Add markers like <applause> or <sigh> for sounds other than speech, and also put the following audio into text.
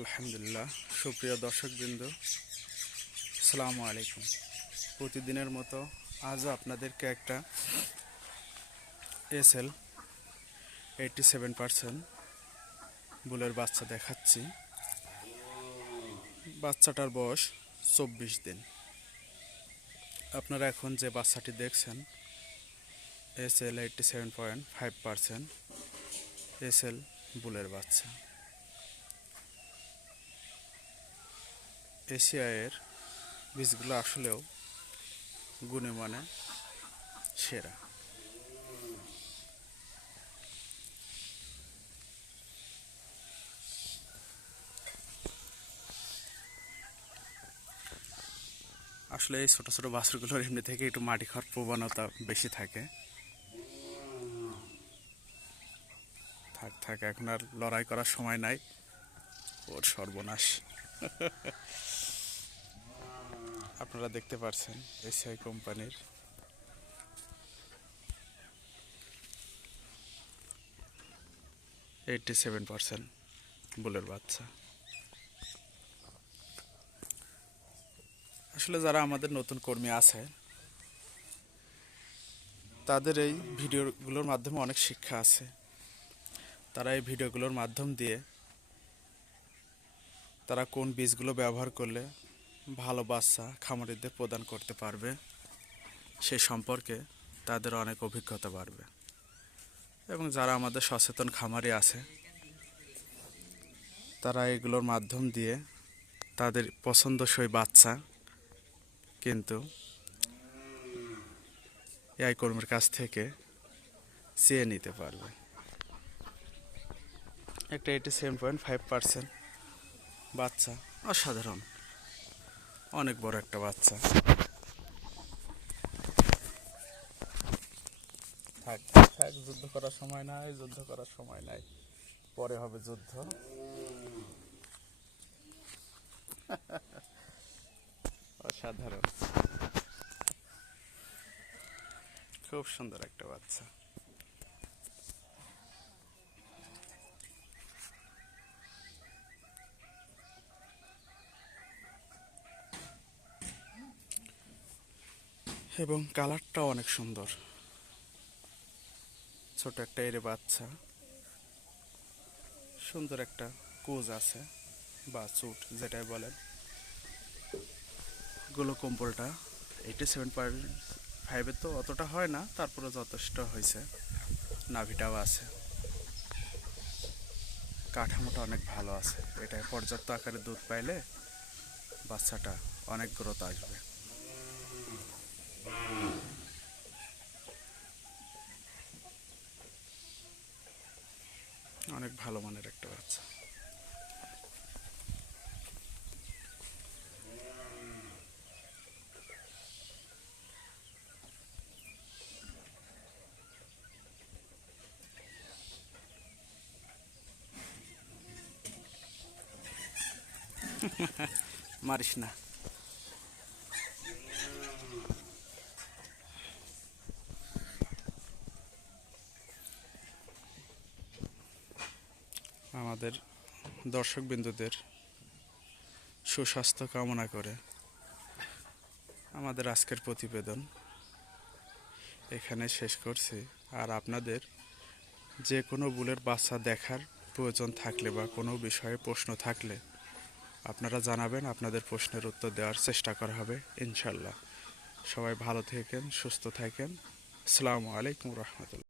আলহামদুলিল্লাহ, সুপ্রিয় দর্শকবৃন্দ, আসসালামু আলাইকুম। প্রতিদিনের মতো আজও আপনাদেরকে একটা এসএল এইটটি সেভেন পার্সেন্ট বুলের বাচ্চা দেখাচ্ছি। বাচ্চাটার বয়স চব্বিশ দিন। আপনারা এখন যে বাচ্চাটি দেখছেন, SL eighty seven point five percent SL বুলের বাচ্চা। এশিয়ায়ের বীজগুলো আসলেও গুণে মানে সেরা। আসলে এই ছোটো ছোটো বাছুরগুলোর এমনি থেকে একটু মাটি খাওয়ার প্রবণতা বেশি থাকে। থাক থাক, এখন আর লড়াই করার সময় নাই। ওর সর্বনাশ। আপনারা দেখতে পাচ্ছেন এসিআই কোম্পানির এইটটি সেভেন পার্সেন্ট বুলের বাচ্চা। আসলে যারা আমাদের নতুন কর্মী আছে, তাদের এই ভিডিওগুলোর মাধ্যমে অনেক শিক্ষা আছে। তারা এই ভিডিওগুলোর মাধ্যম দিয়ে তারা কোন বীজগুলো ব্যবহার করলে ভালো বাচ্চা খামারিদের প্রদান করতে পারবে, সে সম্পর্কে তাদের অনেক অভিজ্ঞতা বাড়বে। এবং যারা আমাদের সচেতন খামারি আছে, তারা এগুলোর মাধ্যম দিয়ে তাদের পছন্দসই বাচ্চা কিন্তু এআই কর্মীর কাছ থেকে চেয়ে নিতে পারবে। একটা eighty seven point five percent বাচ্চা। অসাধারণ। অনেক বড় একটা বাচ্চা। থাক থাক যুদ্ধ করার সময় নাই যুদ্ধ করার সময় নাই। পরে হবে যুদ্ধ। <laughs> অসাধারণ। খুব সুন্দর একটা বাচ্চা। এবং কালারটাও অনেক সুন্দর। ছোট একটা এরে বাচ্চা। সুন্দর একটা কোজ আছে, বা চুট যেটাই বলেন। গুলো কম্পলটা এইটি সেভেন পয়েন্ট ফাইভে তো অতটা হয় না, তারপরে যথেষ্ট হয়েছে। নাভিটাও আছে। কাঠামোটা অনেক ভালো আছে। এটা পর্যাপ্ত আকারে দুধ পাইলে বাচ্চাটা অনেক গ্রোথ আসবে। অনেক ভালো মানের একটা বাচ্চা। <laughs> মারিস না। আমাদের দর্শকবিন্দুদের সুস্বাস্থ্য কামনা করে আমাদের আজকের প্রতিবেদন এখানে শেষ করছি। আর আপনাদের যে কোনো বুলের বাচ্চা দেখার প্রয়োজন থাকলে বা কোনো বিষয়ে প্রশ্ন থাকলে আপনারা জানাবেন, আপনাদের প্রশ্নের উত্তর দেওয়ার চেষ্টা করা হবে ইনশাল্লাহ সবাই ভালো থাকেন, সুস্থ থাকেন। আসসালামু আলাইকুম রহমতুল্লাহ।